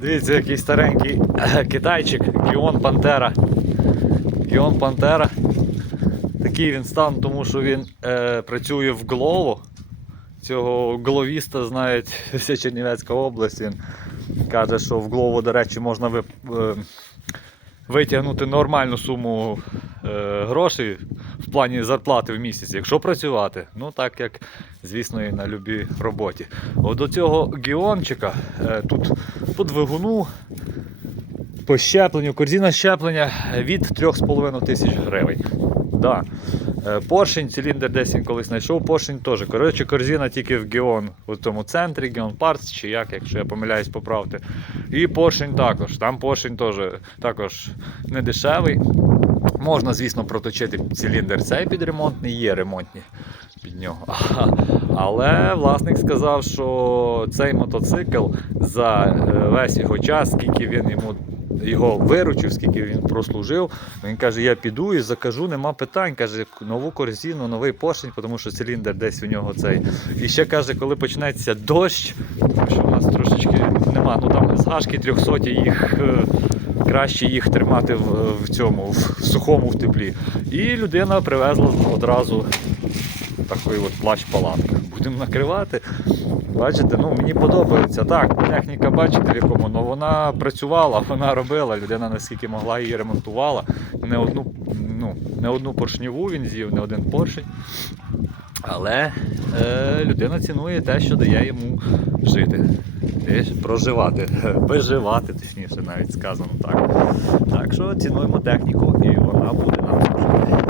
Дивіться, який старенький китайчик, Гіон Пантера. Гіон Пантера. Такий він стан, тому що він е, працює в Глово. Цього гловіста знають вся Чернівецька область. Він каже, що в Глово, до речі, можна ви, е, витягнути нормальну суму е, грошей в плані зарплати в місяць, якщо працювати. Ну так як, звісно, і на любій роботі. От до цього гіончика е, тут по двигуну, по щепленню, корзина щеплення від 3,5 тисяч гривень. Да. Е, Поршень, циліндр десь він колись знайшов, поршень теж. Коротше, корзина тільки в Геон, у тому центрі, Геон Parts, чи як, якщо я помиляюсь, поправте. І поршень також. Там поршень теж також не дешевий. Можна, звісно, проточити циліндр цей під ремонтний, є ремонтні під нього. Але власник сказав, що цей мотоцикл за е, весь його час, скільки він йому його виручив, скільки він прослужив. Він каже, я піду і закажу, нема питань. Каже, нову корзину, новий поршень, тому що циліндр десь у нього цей. І ще каже, коли почнеться дощ, що в нас трошечки нема, ну там з гашки 300 їх. Краще їх тримати в, в цьому в сухому в теплі. І людина привезла одразу такий от плащ-палатка. Будемо накривати. Бачите, ну мені подобається. Так, техніка, бачите, в якому ну, вона працювала, вона робила, людина наскільки могла її ремонтувала. Не одну, ну, не одну поршневу він з'їв, не один поршень. Але е, людина цінує те, що дає йому жити. Проживати, виживати, точніше, навіть сказано так. Так що цінуємо техніку і вона буде нам служити.